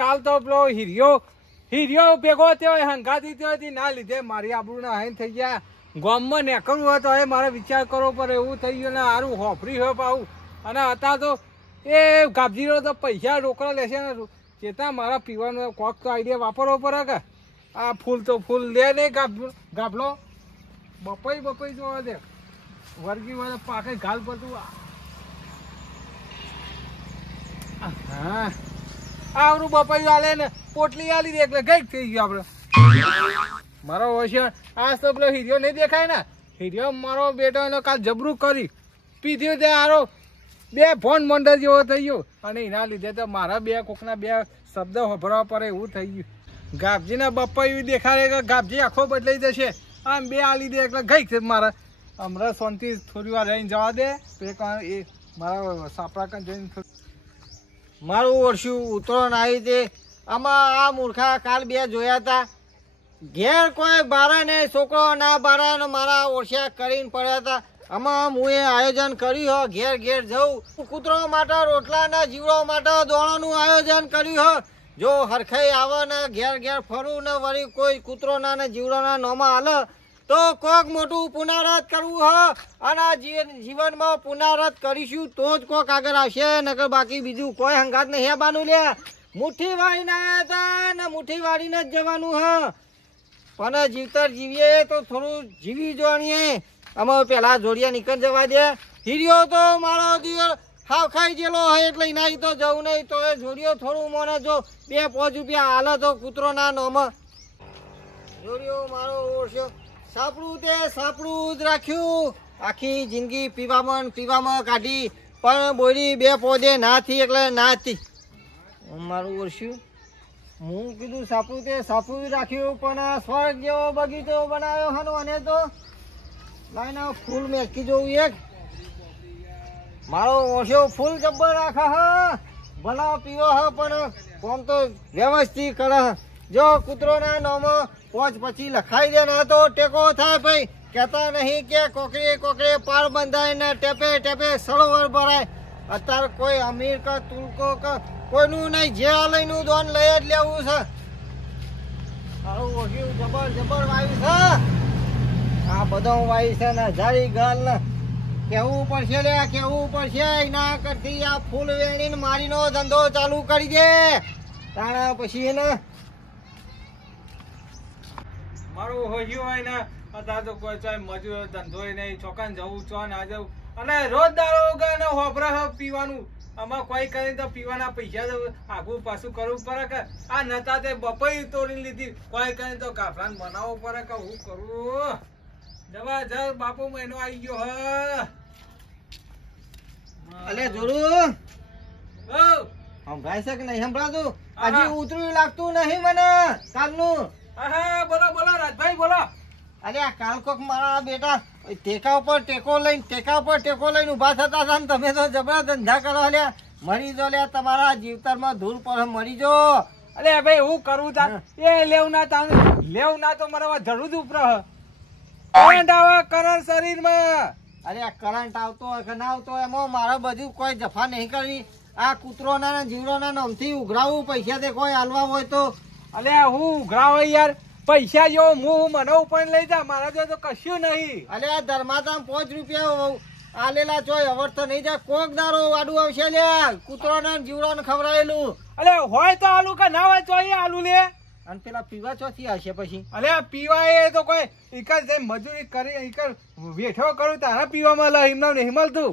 કાલ તો પેલો હિરિયો ભેગો થયો હંગાતી થયો ના લીધે મારી આબરૂના હાઈન થઈ ગયા. ગામમાં નીકળવું હોય તો હવે મારે વિચાર કરવો પડે એવું થઈ ગયું ને સારું હોફરી હોય પાવું. અને હતા તો એ ગાબજીરો તો પૈસા રોકડા લેશે ને ચેતા મારા પીવાનો કોક તો આઈડિયા વાપરવો પડે કે આ ફૂલ તો ફૂલ લે નહીં ગાભલો બપાઈ જોવા દે વર્ગી વાળા પાકે ઘાલ પડતું. હા આવરું બપાઈ આલે ને પોટલી આલી દે એટલે ગઈ થઈ ગયું આપડે. મારો હોશિયાર આ તો પેલો હીરિયો નહીં દેખાય ને હીરિયો મારો બેટો એનો કાલ જબરું કરી પીધ્યું તે હારો 2 ફોન મંડળ જેવો થઈ ગયો. અને એના લીધે તો મારા 2 કોકના 2 શબ્દ ભરવા પડે એવું થઈ ગયું. ગાબજીના બપ્પા એવું દેખાડે કે ગાબજી આખો બદલાઈ જશે આમ 2 આલી દે એટલે ગઈ છે મારા. હમણાં શાંતિ થોડી વાર રહીને જવા દે એ મારા સાપડા કાન જઈને મારું વર્ષું ઉતરણ આવી તે આમાં આ મૂર્ખા કાલ 2 જોયા હતા ઘેર કોઈ બારા ને છોકરો ના બારા ને મારા ઓછા કરીને પડ્યા હતા. આમાં હું એ આયોજન કર્યું હો ઘેર ઘેર જવું કૂતરો માટે રોટલા ના જીવડો માટે દોડાનું આયોજન કર્યું હો. જો હરખાઈ આવે ને ઘેર ઘેર ફરું ને વળી કોઈ કૂતરો ના ને જીવડો ના નોમાં હાલે તો કોક મોટું પુનરાવર્ત કરવું હો. અને જીવનમાં પુનરાવર્ત કરીશું તો જ કોક આગળ આવશે નકર બાકી બીજું કોઈ હંગાત નહીં આવવાનું. લે મુઠ્ઠી વાળીને આવ્યા હતા ને મુઠ્ઠી વાળીને જ જવાનું હ. પણ જીવતર જીવીએ તો થોડું જીવી જોણીએ. આમાં પેલા જોડિયા નીકળ જવા દે. હીરિયો તો મારો દિવસ હાવ ખાઈ ગયેલો હોય એટલે એના તો જવું નહીં તો એ જોડિયો થોડું મને જો 2-5 રૂપિયા હાલે તો કૂતરો ના નોમાં જોડિયો મારો ઓળખ્યો. સાપડું જ રાખ્યું આખી જિંદગી પીવામાં કાઢી પણ બોલી 2 પોદે નાથી એટલે નાથી મારું ઓળખ્યું. હું કીધું સાપડું જ રાખ્યું પણ સ્વર્ગ જેવો બગીચો બનાવ્યો હનો. અને તો લાઈને ફૂલ મેકી જોવું એક મારો ઓછો ફૂલ જબ્બર રાખે હ ભલા પીવો હ પણ કોમ તો વ્યવસ્થિત કરે. જો કૂતરો ના નામો 5 પછી લખાઈ દે ને તો ટેકો થાય ભાઈ. કહેતા નહીં કે કોકરે પાર બંધાય ને ટેપે સરોવર ભરાય. અત્યારે કોઈ અમીર કે તુલકો કે કોઈનું નહીં જે લઈનું દોન લઈ જ લેવું છે. મારું ઓછું જબર વાયુ છે આ બધો વાયુ છે ને હજારી ગાલ ને કેવું પડશે એના કરતી આ ફૂલ વેણીને મારીનો ધંધો ચાલુ કરી દે તાણા પછી એને મારું હોયું હોય ને અત્યારે તો કોઈ ચાય મજૂર ધંધો નહીં ચોકાન જવું ચો ના જવું અને રોજ દારૂ ગાને હોભરા પીવાનું આમાં કોઈ કરીને તો પીવાના પૈસા આગું પાછું કરવું પડે કે આ નતા તે બપોઈ તોડી લીધી કોઈ કરીને તો ગાફલાન બનાવવો પડે કે હું કરું. જવા બાપુ મહિનો આવી ગયો હ. અલે જોડું સંભળાય છે કે નહીં સંભળાતું? હજી ઉતરું લાગતું નહીં મને કાલનું. હા બોલો રાજભાઈ બોલો. અરે આ કાલ કોક મારા બેટા ટેકા ઉપર ટેકો લઈને ઉભા થતા હતા ને તમે તો જબરા ધંધા કરો લ્યા. મરી જો લ્યા તમારા જીવતરમાં ધૂળ પર મરી જો. અલે ભાઈ હું કરું તા એ લેવું ના તો મારા ધડું જ ઉપર કરંટ આવે કરંટ શરીરમાં. અરે આ કરંટ આવતો હોય કે ના આવતો એમાં મારે બધું કોઈ જફા નહીં કરવી. આ કૂતરો ના જીવડો ના નામથી ઉઘરાવું પૈસા તે કોઈ હાલવા હોય તો. અલે હું ઉઘરાવ યાર પૈસા જો હું મને ઉપર લઈ જા મારા જો તો કશું નહીં. અલે આ ધર્માધામ 5 રૂપિયા આલેલા ચોય અવર તો નહીં જાય કોક દારો વાડું આવશે લે કૂતરો ના જીવડો ને ખવડાવેલું. અલે હોય તો આલુ કે ના હોય તો આલુ લે. અને પેલા પીવા ચોથી આવશે પછી? અલે પીવા એ તો કોઈ ઇકર જે મજૂરી કરી ઇકર વેઠો કરું તારા પીવામાં લા હિમના નહીં મળતું.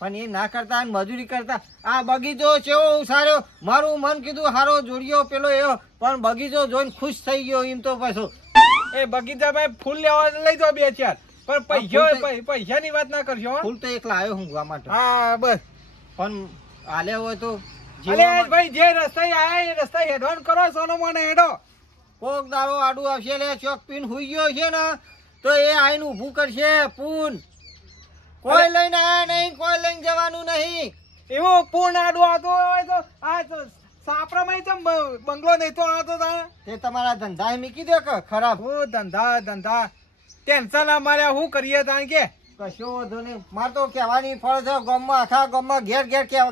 પણ એ ના કરતા મજૂરી કરતા આ બગીચો કેવો સારો મારું મન કીધું હારો જોડ્યો પેલો એવો પણ બગીચો જોઈને ખુશ થઈ ગયો. એમ તો પાછો એ બગીચા ભાઈ ફૂલ લેવા લઈ દો 2-4 પણ પૈસાની વાત ના કરશો. ફૂલ તો એકલા આવ્યો ઊંઘવા માટે. હા બસ પણ આલે હોય તો ભાઈ જે રસ્તા આયા એ રસ્તા હેડવાન કરો સોનો મને હેડો. કોક દારો આડું આવશે લે ચોક પીન હુઈ ગયો છે ને તો એ આઈને ઊભું કરશે પૂન. કોઈ લઈને આયા નહીં કોઈ લઈને જવાનું નહીં. એવો પૂન આડું આવતો હોય તો આ સાપરામાં ચમ બંગલો નહીં તો આવતો તે તમારા ધંધા મૂકી દે કે ખરાબ. હું ધંધા ટેન્શન ના માર્યા શું કરીએ તાણ કે કશો વાંધો નહીં. મારે તો કહેવાની ફળ છે ગામમાં આખા ગામમાં ઘેર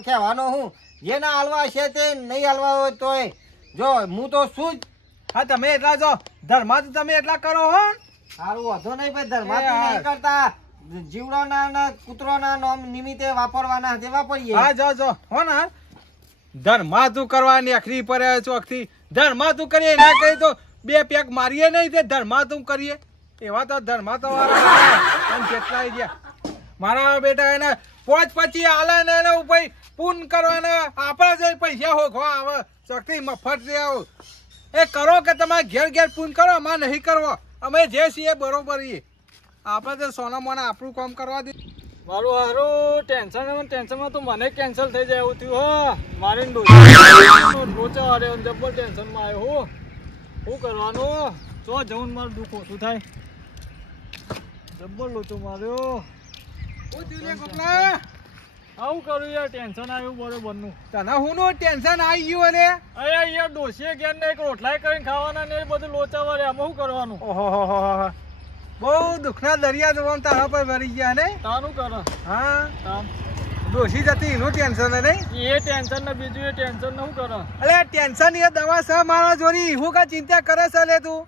કહેવાનો હું જે ના હાલવા છે તે નહીં હાલવા હોય તોય જો હું તો શું જ હા તમે એટલા જો ધર્મા તો તમે એટલા કરો હો સારું વાંધો નહીં ભાઈ ધર્મા નહીં કરતા જીવડાના ને કૂતરોના નામ નિમિત્તે વાપરવાના તે વાપરીએ હા જો હો ને ધર્મા તું કરવા નેખરી પડે ચોકથી ધર્મા તું કરીએ ના કરી તો બે પેક મારીએ નહીં તે ધર્મા તું કરીએ એવા તો ધર્મા તો કેટલાય ગયા મારા બેટા એને પોચ પછી આલે ને એને ઉપર પૂન કરવાના આપણા જે પૈસા હોખવા આવે ચોકથી મફત રે આવો એ કરો કે તમારે ઘેર ઘેર પૂન કરો અમારે નહીં કરવો અમે જે છીએ બરોબર છીએ આપણે તો સોના મોના આપણું કામ કરવા દે મારું હારું ટેન્શનમાં તો મને કેન્સલ થઈ જાય એવું થયું હો મારી લોચા અરે જબ્બર ટેન્શનમાં આવ્યો હું કરવાનું તો જવું મારું દુઃખ ઓછું થાય જબ્બર લોચો માર્યો આવું કરું યાર ટેન્શન આવ્યું બરોબરનું તને હું નું ટેન્શન આવી ગયું અને અરે યાર ડોસીએ ઘેર ને એક રોટલાય કરીને ખાવાના ને એ બધું લોચા વાળે આમાં શું કરવાનું ઓહો બહુ દુઃખના દરિયા જોવા તારા પર ભરી ગયા ને તાનું કરો હા ડોસી જતી એનું ટેન્શન નહીં એ ટેન્શન ને બીજું એ ટેન્શન ને શું કરો અરે ટેન્શન એ દવા છે મારા જોડી હું કા ચિંતા કરે છે લે તું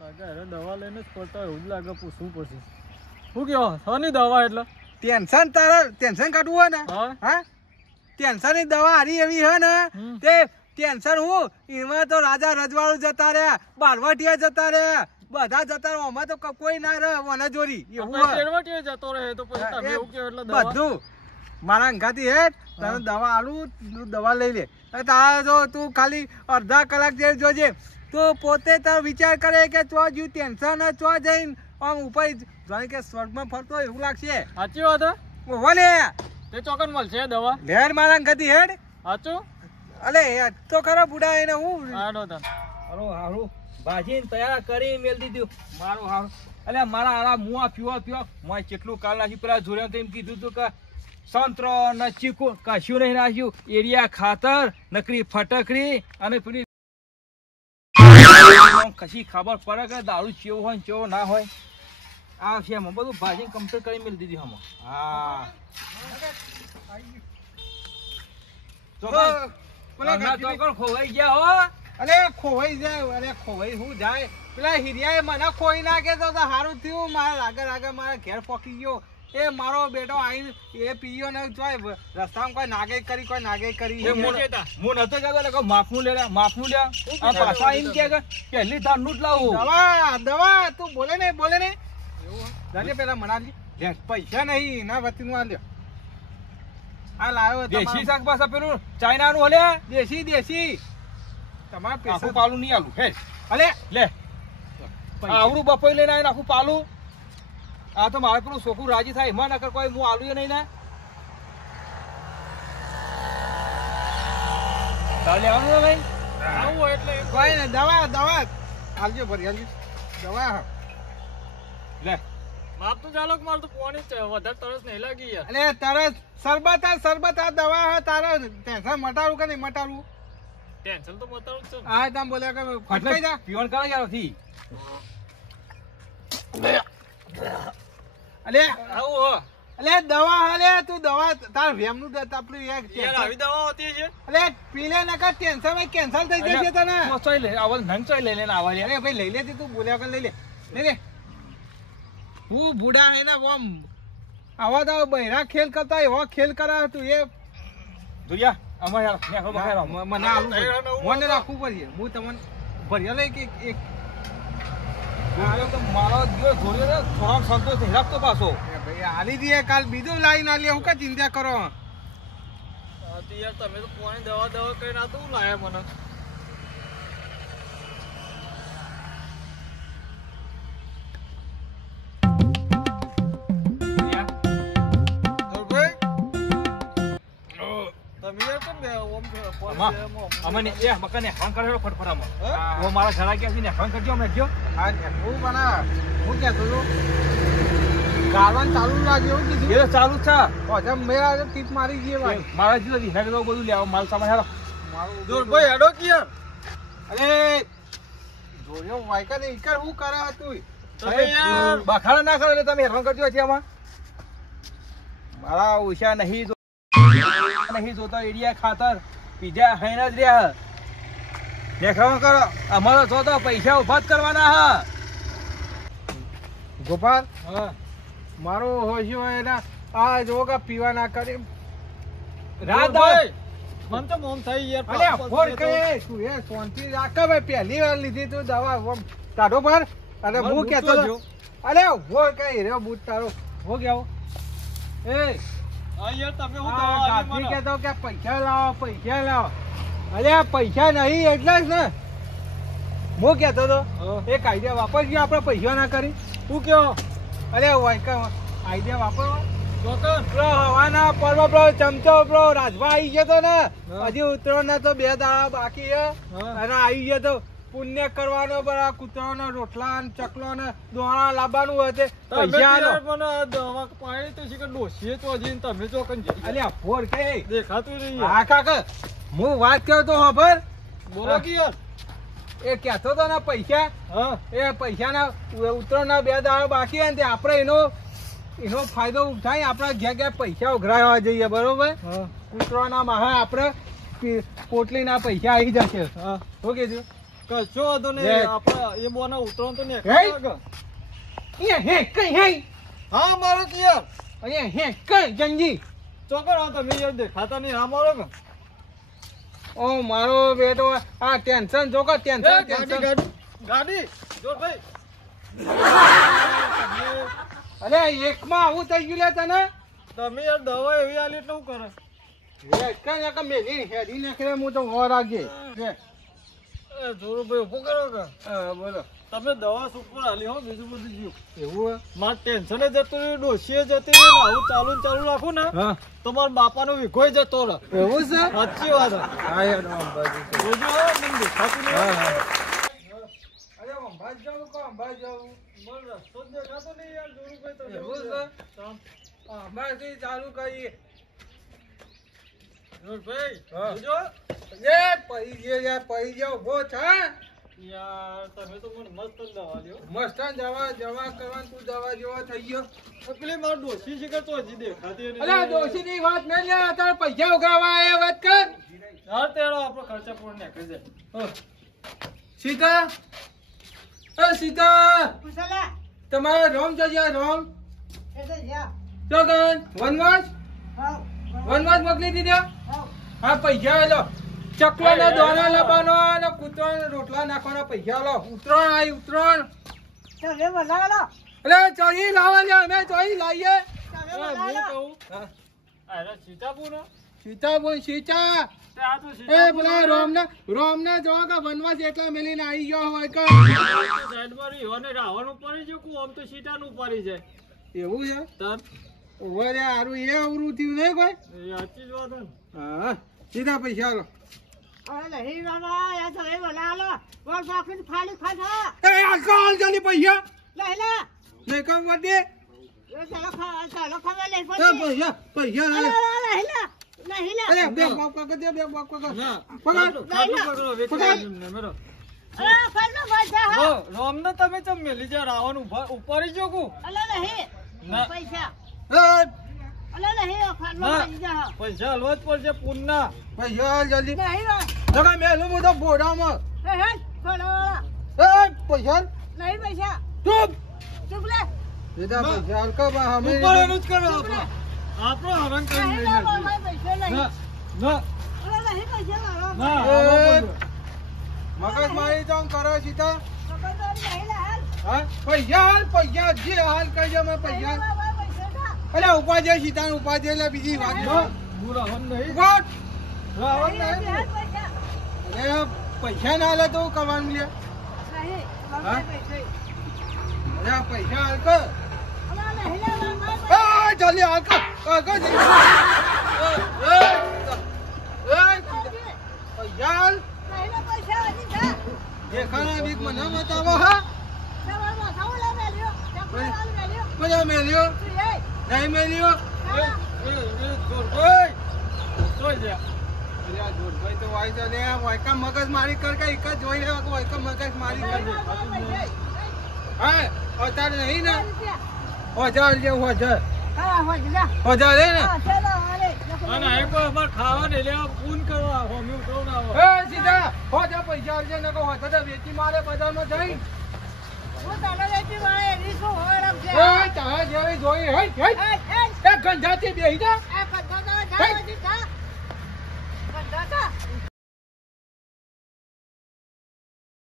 લાગે અરે દવા લઈને જ પડતા એવું જ લાગે પૂછવું પડશે શું કહેવા શાની દવા એટલે ટેન્શન તારે ટેન્શન કાઢવું હોય ને હા ટેન્શન ની દવા હારી એવી હે ને તે ટેન્શન હું એમાં તો રાજા રજવાડું જતા રહ્યા બારવટિયા જતા રહ્યા બધા જતા રહો અમે તો કોઈ ના રહે મને જોરી એવું જતો રહે તો પછી તમે એવું કહો એટલે બધું મારા અંગાથી હેઠ તને દવા આલું દવા લઈ લે તારે જો તું ખાલી અડધા કલાક જે જોજે તું પોતે તાર વિચાર કરે કે ચો જ્યું ટેન્શન ચો જઈને આમ ઉપર જાણે કે સ્વર્ગમાં ફરતો એવું લાગશે સાચી વાત બોલે તે ચોકન મળશે દવા લેડ મારા અંગાથી હેડ સાચું અલે તો ખરો બુડા એને હું હાડો તન હારું ભાજી તૈયાર કરી મેલ દીધું મારું હારું એટલે મારા હારા મુઆ પીવા મોય કેટલું કાલ નાખ્યું પેલા જોડે તો એમ કીધું તું કે સંતરો ને ચીકુ કશું નહીં નાખ્યું એરિયા ખાતર નકરી ફટકરી અને પેલી કશી ખબર પડે કે દારૂ ચેવો હોય ચેવો ના હોય આ છે એમાં બધું ભાજી કમ્પ્લીટ કરી મેલ દીધી હમ હા ચોકર ખોવાઈ ગયા હો અલે ખોવાઈ જાય અલે ખોવાઈ હું જાય પેલા હિરિયાએ મને ખોઈ નાખે તો સારું થયું મારા લાગે મારા ઘેર પોકી ગયો એ મારો બેટો આવીને એ પીયો ને જોય રસ્તામાં કોઈ નાગે કરી હું નતો કહેતો માફનું લે માફનું લે આ પાછા આવીને કે પહેલી ધારનું જ લાવું દવા તું બોલે ને જાજે પેલા મનાલી લે પૈસા નહીં ના વતીનું આ લ્યો આ લાવ્યો દેશી શાક પાછા પેલું ચાઇનાનું હલે દેશી તમારે આખું પાલું નહીં આલું હે અલે લે આવડું બપોઈ લઈને આવીને આખું પાલું આ તો મારે પેલું છોકરું રાજી થાય એમાં નકર કોઈ હું આલું નહીં ને તાર લેવાનું ને ભાઈ આવું એટલે કોઈ ને દવા હાલજો ભરી હાલજો દવા લે માપ તો ચાલો મારે તો પાણી વધારે તરસ નહીં લાગી યાર અલે તરસ સરબત આ દવા હે તારે ટેન્શન મટાડું કે નહીં મટાડું ટેન્શન તો બતાવું જ છે હા તમે બોલ્યા કે ફટકાઈ જા પીવણ કરે યાર થી અલે આવું હો અલે દવા હાલે તું દવા તાર વેમનું તપલું યાર આવી દવા હોતી છે અલે પીલે નકા ટેન્શન માં કેન્સલ થઈ જશે તને ચોઈ લે આવલ નંગ ચોઈ લઈને આવા લે અરે ભાઈ લઈ લે તું બોલ્યા કર લઈ લે હું બુડા હે ને ઓમ આવા તો બૈરા ખેલ કરતા એવો ખેલ કરા તું એ દુરિયા અમાર યાર ને ખબર બખાય મને આલું મને રાખવું પડશે હું તમને ભર્યા લઈ કે એક તો મારો દિયો જોડ્યો ને થોડોક સંતોષ નહીં રાખતો પાછો ભાઈ આલી દઈએ કાલ બીજું લાઈન આલી હું કા ચિંતા કરો યાર તમે તો પાણી દવા કરીને આ તો હું લાયા મને અમને એ મકાને હાંગ કરેલો ફટફટામાં ઓ મારા ઘરા ગયા છે ને હાંગ કરજો અમે ગયો હા હું બના હું કહેતો છું ગાવાનું ચાલુ લાગ્યું એવું કીધું એ ચાલુ છે પાછા મેરા ટીપ મારી ગઈ ભાઈ મારા જીતો હેડ તો બધું લેવા માલ સામાન હેડો દૂરભાઈ હેડો કિયા અરે જોયો વાયકા ને ઈકર હું કરે હતું તમે યાર બખાડા ના કરો એટલે તમે હેરાન કરજો છે આમાં મારા ઓછા નહીં નહીં જોતો એડિયા ખાતર બીજા હૈન જ રહ્યા દેખાવા કરો અમારો જોતો પૈસા ઉભા જ કરવાના હા ગોપાલ હા મારો હોશિયો એના આ જો કે પીવા ના કરી રાત ભાઈ મન તો મોમ થઈ યાર અલ્યા ફોન કે તું એ શાંતિ રાખ ભાઈ પહેલી વાર લીધી તું દવા ઓમ તાડો પર અને મારો હું બૂટ કેતો તો હતો, જો. અલ્યા ઉભો કે રે બૂટ તારો હો ગયો એ હા યાર તમે હું આ દવા આલી ગાંધી મને કહેતો કે પૈસા લાવો અલ્યા પૈસા નહીં એટલે જ ને હું કેતો તો હા. એક આઈડિયા વાપરજો આપણે પૈસા ના કરી હું કયો અલ્યા વાયકા આઈડિયા વાપરવા ચોકન પેલો હવાના પર્વ પેલો ચમચો પેલો રાજભા આવી ગયો તો ને હા. હજી ઉતરવાના તો 2 દાડા બાકી છે હા. અને આવી ગયો તો પુણ્ય કરવાનો બરા કૂતરાનો રોટલા ને ચકલો ને દોણા લાવવાનું હોય તે તમે પૈસા યાર આલો મને આ દવા પાણી તો શીખર ડોસીએ તો હજી તમે ચોકન જઈ અલ્યા ફોર કે દેખાતું નહીં હા કાકા હું વાત કરતો ખબર બોલો કે યાર એ કહેતો તો ને પૈસા હા એ પૈસાના ઉતરવાના 2 દાડા બાકી હોય ને તે આપણે એનો ફાયદો ઉઠાય આપણા ઘેર ઘેર પૈસા ઉઘરાવા જઈએ બરોબર હા કૂતરાના માહા આપણે પોટલીના પૈસા આવી જશે હા શું કીધું કશો વાંધો લે. નહીં આપણા એ બોના ઉતરણ તો ને અહીંયા હે કઈ હે હા મારો કે યાર અહીંયા હે કઈ જંગી ચોકન હા તમે યાર દેખાતા નહીં હા મારો કે ઓ મારો બેટો આ ટેન્શન જો કે ટેન્શન ગાડી ટેન્શન ગાડી ગાડી જો ભાઈ અરે એકમાં આવું થઈ ગયું લે તને તમે યાર દવા એવી આલી એટલે હું કરે એ કઈ ના કે મેલી હેડી નાખે હું તો હો રાખજે લે, એ જોરો ભાઈ ઉભો કરો કે બોલો તમે દવા સુપર આલી હો બીજું બધું જીવ એવું હે? માર ટેન્શન જતું રહ્યું ડોસીએ જતી રહી ને આવું ચાલુ ને ચાલુ રાખું ને હા તો મારા બાપાનો વિઘોય જતો રહે એવું છે સાચી વાત હે. હા યાર અંબાજી જોજો હો, મને દેખાતું નહીં. હા હા અરે અંબાજી જાવું કો અંબાજી જાવું મને રસ્તો જ દેખાતો નહીં યાર જોરું ભાઈ તમે એવું છે? અંબાજી ચાલુ કરીએ જોર ભાઈ હા. જોજો એ પડી ગયા ઉભો છે યાર તમે તો મને મસ્ત દવા લ્યો મસ્તાન જવા કરવાનું તું દવા જેવો થઈ ગયો પેલી માર ડોસી છે કે તો હજી દેખાતી નહીં. અલ્યા દોશી ની વાત નહીં લે અત્યારે પૈસા ઉગાવા આયા વાત કર હાર તેડો આપણો ખર્ચા પૂરો નીકળી જાય. સીતા એ સીતા તમારે રોમ જજે રોમ ચોગન વનવાસ મોકલી દીધા હા પૈસા આલો ચકલો ને દોણા લાવવાનો અને કૂતરો રોટલા નાખવાના પૈસા આલો ઉતરણ આવી ઉતરણ અરે ચોઈ લાવવા લે અમે ચોઈ લાવીએ હું કહું હા. અરે સીતાપુર સીતા બોલ સીતા તે આ તો એ સીતાપુર પેલા રોમને જો કે વનવાસ એટલા મેલીને આવી ગયો હોય કે સાઈડમાં રહ્યો અને રાવણ ઉપાડી છે કુ આમ તો સીતાનું ઉપાડી જાય એવું છે તાર ઓરે હારું એ અવરું થયું નહીં કોઈ એ સાચી જ વાત હે ને. હા સીધા પૈસા આલો એ આલ્કોહોલ જલ્દી પૈસા નહીં કામ વધે પૈસા અરે બે બાપ કાકા દે બે બાપ કાકા ના પકડ. ખાટું પકડો, વેચી પકડ. આવજો એમને, મેરો. રોમને તમે ચમ મેલી જાય રાવણ ઉપાડી જો કુ ના પૈસા હલવા જ પડશે પૂનના પૈસા આલ જલ્દી જગા મેલું હું તો બોડામાં એ પૈસા ચૂપ સીધા પૈસા આલ કા બા અમે ઉપર એનું જ કરો આપણો આપણો હરણ કરી લઈ જાય. ના ના ના એ, આમાં મગજ મારી જાઉં કરો સીધા હા પૈસા જે હાલ કરજો મેં પૈસા અરે ઉપાધ્ય સીતા ઉપાધ્ય એટલે બીજી વાત પણ હું રાવણ નહીં વાત રાવણ નહીં અરે પૈસા ના લે તો કરવાનું લે અરે પૈસા હાલ કર જલ્દી હાલ કર પૈસા હાલ દેખાના બીક મને બતાવો હા બધા મેલ્યો નહીં મેલ્યો જોરભાઈ જોઈ લે અલ્યા જોડભાઈ તો વાય તો લે વાયકા મગજ મારી કર કે એક જ જોઈ લે વાયકા મગજ મારી કર હા અત્યારે નહીં ને હજાર જેવું હજાર લે ને અને એક અમારે ખાવા ને લેવા ફોન કરવા હોમી ઉતરો ના આવો એ સીધા હો જા પૈસા આવજે ન કહો હોતા તો વેચી મારે બજારમાં જઈ એ તારા જેવી જોઈ હઈ હઈ એ ગંજાથી બેહી જા